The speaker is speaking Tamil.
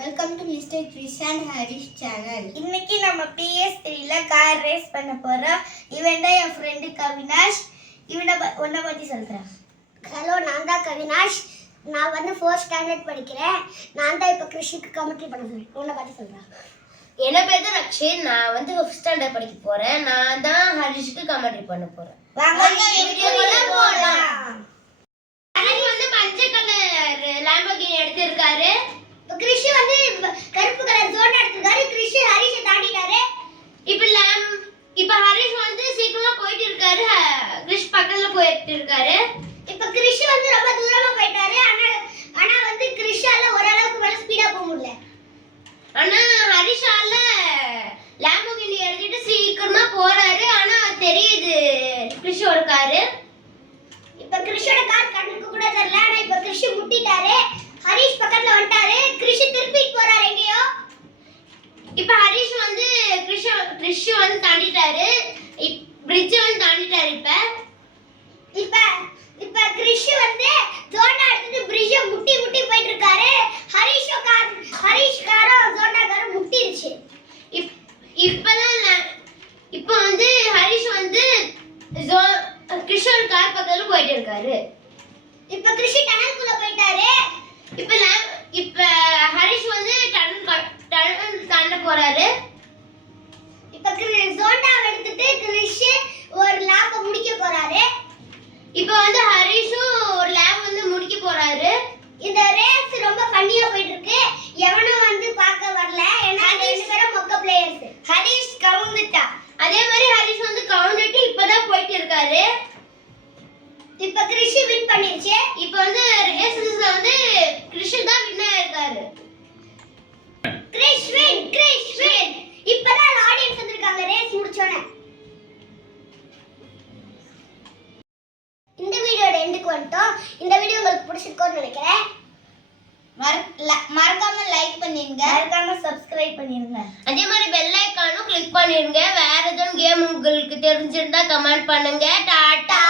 Welcome to mister Krishan Harish channel. இன்னைக்கு நம்ம PS3ல கார் ரேஸ் பண்ண போறோம். இவன் தான் என் ஃப்ரெண்டு கவினாஷ். உன்னை பத்தி சொல்றேன். ஹலோ, நான் தான் கவினாஷ். நான் வந்து 4th ஸ்டாண்டர்ட் படிக்கிறேன். நான் தான் இப்போ கிருஷிக்கு கமெண்ட்ரி பண்ண போறேன். உன்னை பத்தி சொல்றேன். என்ன பேர் தான் ரக்ஷித். நான் வந்து 5th ஸ்டாண்டர்ட் படிக்க போறேன். நான் தான் ஹரிஷ்க்கு கமெண்ட்ரி பண்ண போறேன். வாங்க வீடியோக்குள்ள போலாம். ஹரிஷ் வந்து மஞ்சள் கலர் லாம்போர்கினி எடுத்திருக்காரு. கிருஷி வந்து கருப்பு கலர் ஜோன் எடுத்துட்டாரு. கிருஷி ஹரிஷை தாண்டிட்டாரு. இப்ப ஹரிஷ் வந்து சீக்கிரமா போயிட்டு இருக்காரு. கிருஷ் பக்கத்துல போயிட்டு இருக்காரு. இப்போ கிருஷி வந்து ரொம்ப தூரமா போயிட்டாரு. ஆனா வந்து கிருஷால ஓரளவுக்கு மேல ஸ்பீடா போக முடியல. ஆனா ஹரிஷால லாம்போர்கினி எடுத்துட்டு சீக்கிரமா போறாரு. ஆனா தெரியுது கிருஷோட காரு. இப்போ கிருஷோட கார் கண்ணுக்கு கூட தெரியல. ஆனா இப்போ கிருஷி முட்டிட்டாரு. ஹரிஷ் பக்கத்துல வந்துட்டாரு. கிருஷி திருப்பிட்டு போறாரு எங்கேயோ. இப்ப ஹரிஷ் வந்து கிருஷ் வந்து தாண்டிட்டாரு. பிரிட்ஜ் வந்து தாண்டிட்டாரு. இப்ப கிருஷி வந்து ஜோண்டா எடுத்துட்டு பிரிட்ஜ முட்டி போயிட்டு இருக்காரு. ஹரிஷ் காரும் ஜோண்டா காரும் முட்டிருச்சு. இப்ப வந்து ஹரிஷ் வந்து கிருஷ்ணோட கார் பக்கத்துல போயிட்டு இருக்காரு. இப்ப கிருஷி டனலுக்குள்ள போயிட்டாரு. இப்ப ஹரிஷ் வந்து டனல் தாண்ட போறாரு. இப்ப ஜோண்டா எடுத்துட்டு கிருஷி ஒரு லேப் முடிக்க போறாரு. இப்ப வந்து ஹரிஷும் ஒரு லேப் வந்து முடிக்க போறாரு. இந்த ரேஸ் ரொம்ப ஃபன்னியா போயிட்டு இருக்கு. எவனும் வந்து பார்க்க வரல. ஏன்னா ரெண்டு பேரும் மொக்க பிளேயர்ஸ். ஹரிஷ் கவுந்துட்டா. அதே மாதிரி ஹரிஷ் வந்து கவுண்டிட்டு இப்பதான் போயிட்டு இருக்காரு. இப்ப கிருஷி வின் பண்ணிருச்சு. இப்ப வந்து ரேசஸ்ல வந்து கிருஷ் தான் வின்னர் இருக்காரு. கிரிஷ் வின். இப்பதான் ஆடியன்ஸ் வந்திருக்காங்க ரேஸ் முடிச்சோனே. இந்த வீடியோட எண்டுக்கு வந்துட்டோம். இந்த வீடியோ உங்களுக்கு பிடிச்சிருக்கும்னு நினைக்கிறேன். மறக்காம லைக் பண்ணிருங்க. மறக்காம சப்ஸ்கிரைப் பண்ணிருங்க. அதே மாதிரி பெல் ஐகானும் கிளிக் பண்ணிருங்க. வேற எதுவும் கேம் உங்களுக்கு தெரிஞ்சிருந்தா கமெண்ட் பண்ணுங்க. டாடா.